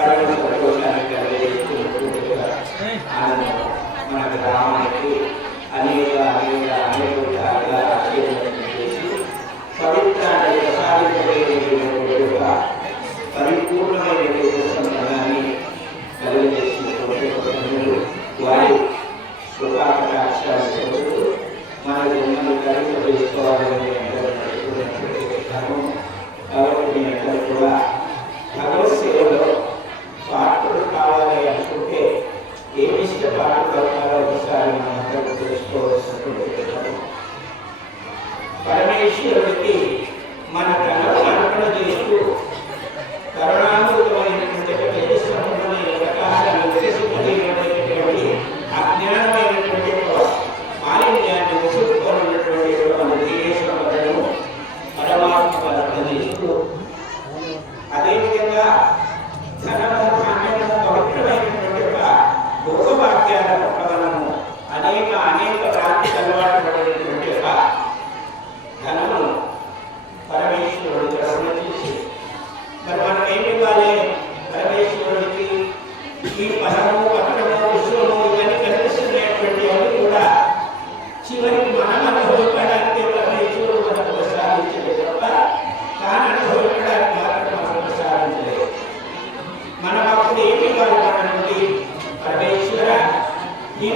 సర్వత ప్రయోజనాన్ని కలిగించి మనకు గ్రామానికి అనేక అనేక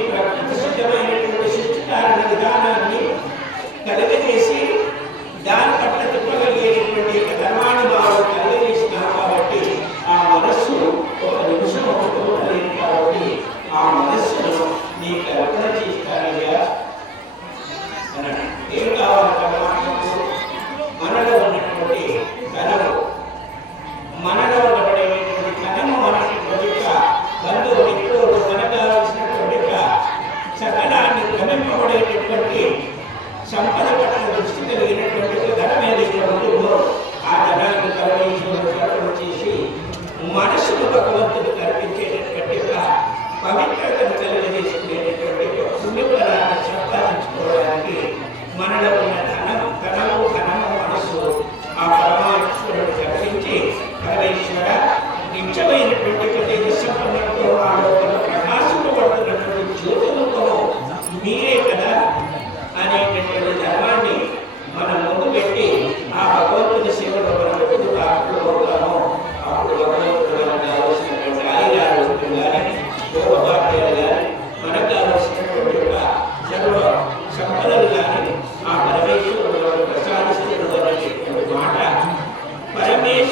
ప్రపంచ సిద్ధమైనటువంటి సృష్టికారణ విధానాన్ని కలిగి দেশ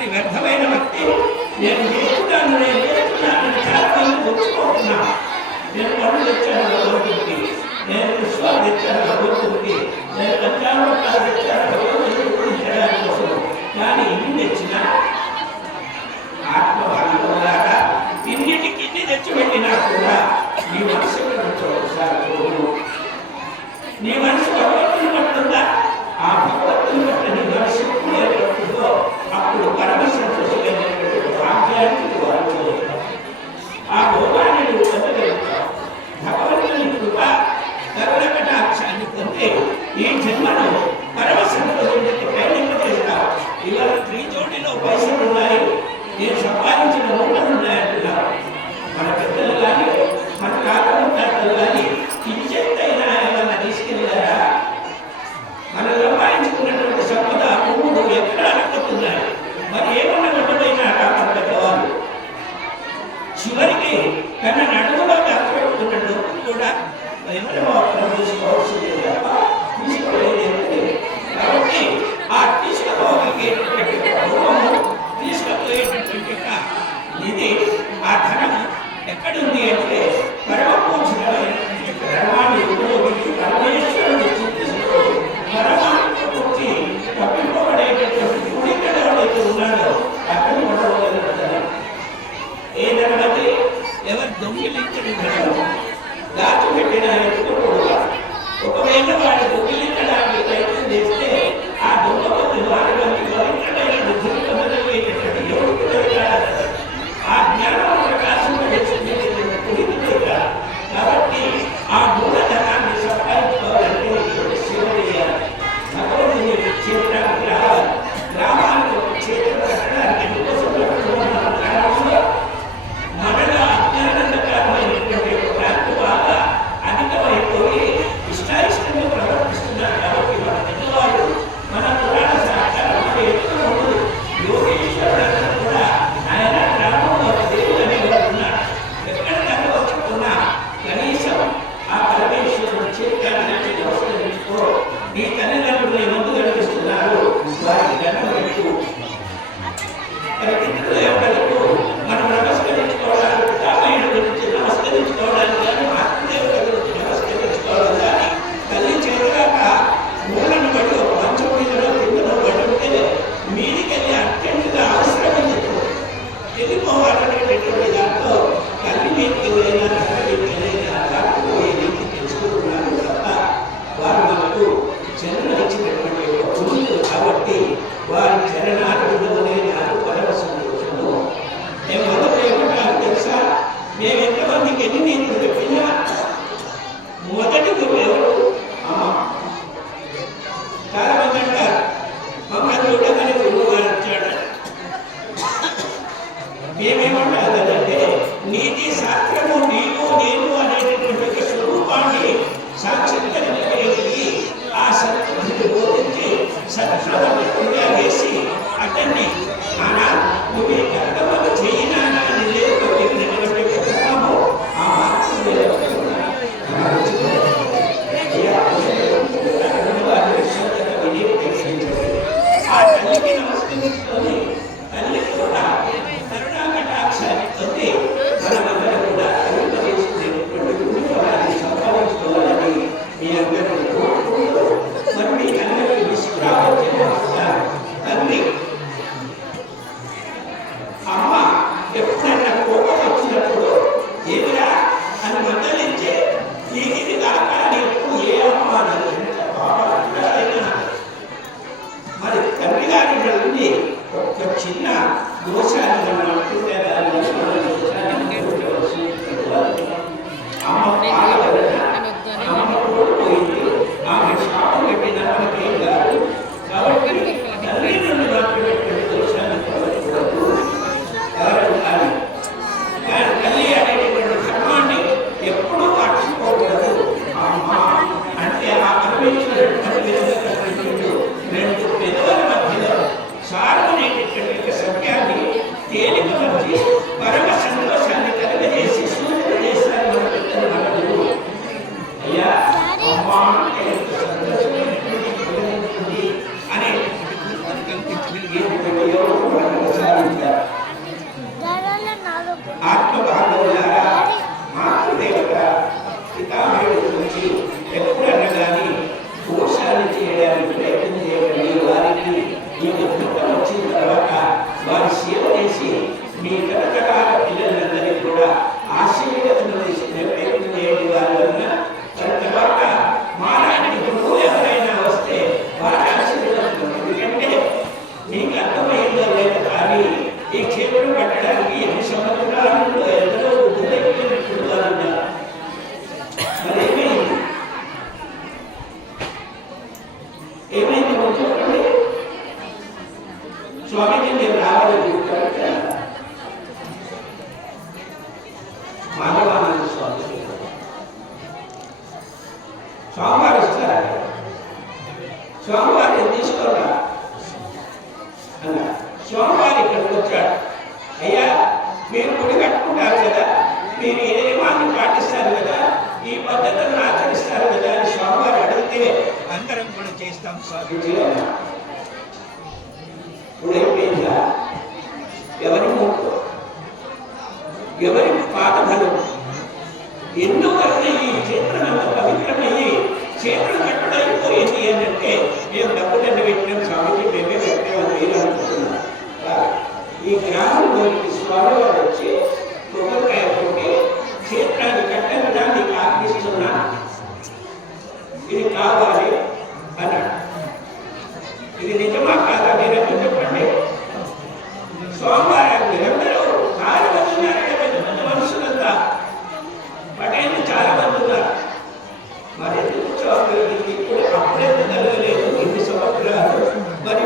అది వ్యర్థమైన వ్యక్తి నేను నేర్చుకున్నాను నేర్చుకున్నాను నేను పనులు తెచ్చాను నేను విశ్వాలు తెచ్చాను నేను పంచామృతాలు తెచ్చాను కోసం. కానీ ఇన్ని తెచ్చిన ఆత్మ ఇన్నిటికి ఇన్ని తెచ్చి వెళ్ళినా కూడా నీ మనసు నీ మనసు భగవంతుని పట్టుందా? ఆ భగవంతుని నీ మనసు आपको बराबर संतोष के लिए आपके अंतिम तो वार्ता आपको ఎవరి మూర్ఖం ఎవరి ఎన్నో ಪಾತ್ರದಲ್ಲಿ ಕೂಡ ಅಪ್ರೇತ ನೆಲೆಯಲ್ಲಿ ನಿರ್ಮಿಸುವ ಗ್ರಹ ಬರೀ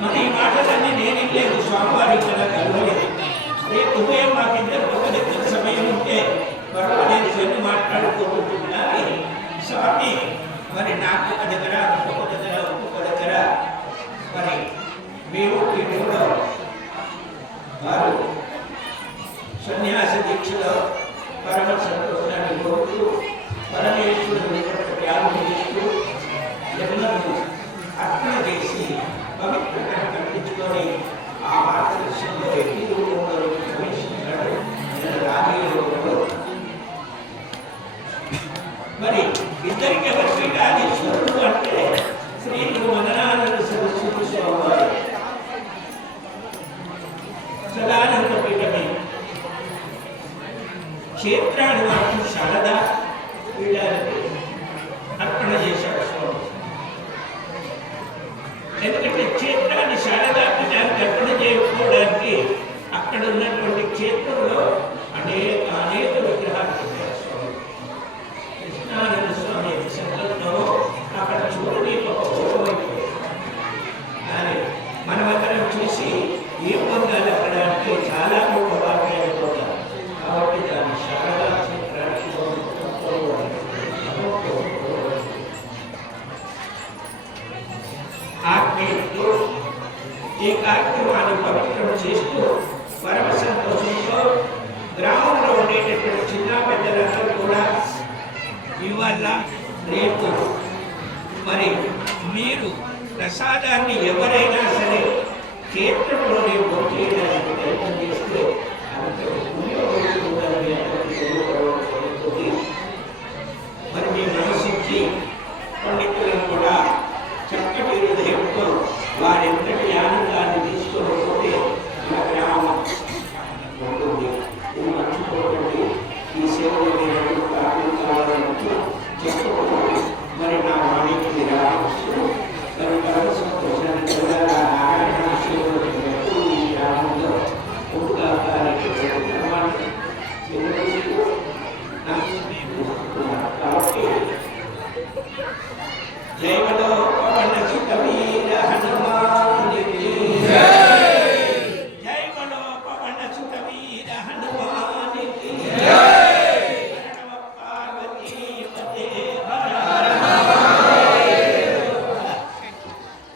మరి ఈ మాటలన్నీ నేను ఇవ్వలేదు స్వామివారు ఇక్కడ కలవలేదు రేపు ఉదయం మాకిద్దరు ఒక దగ్గర సమయం ఉంటే మరొక నేను చెల్లి మాట్లాడుకుంటున్నా స్వామి మరి నాకు ఒక దగ్గర ఒక్కొక్క దగ్గర ఒక్కొక్క దగ్గర మరి మేము పీఠంలో వారు సన్యాస దీక్షలో పరమ సంతోషాన్ని కోరుతూ పరమేశ్వరుడు వ్యామోహిస్తూ ఎవరు అర్పణ చేసి ఇచ్చుకొని ఆ మార్గదర్శనంలో వ్యక్తి రూపంలో ప్రవేశించాడు మరి ఇద్దరికి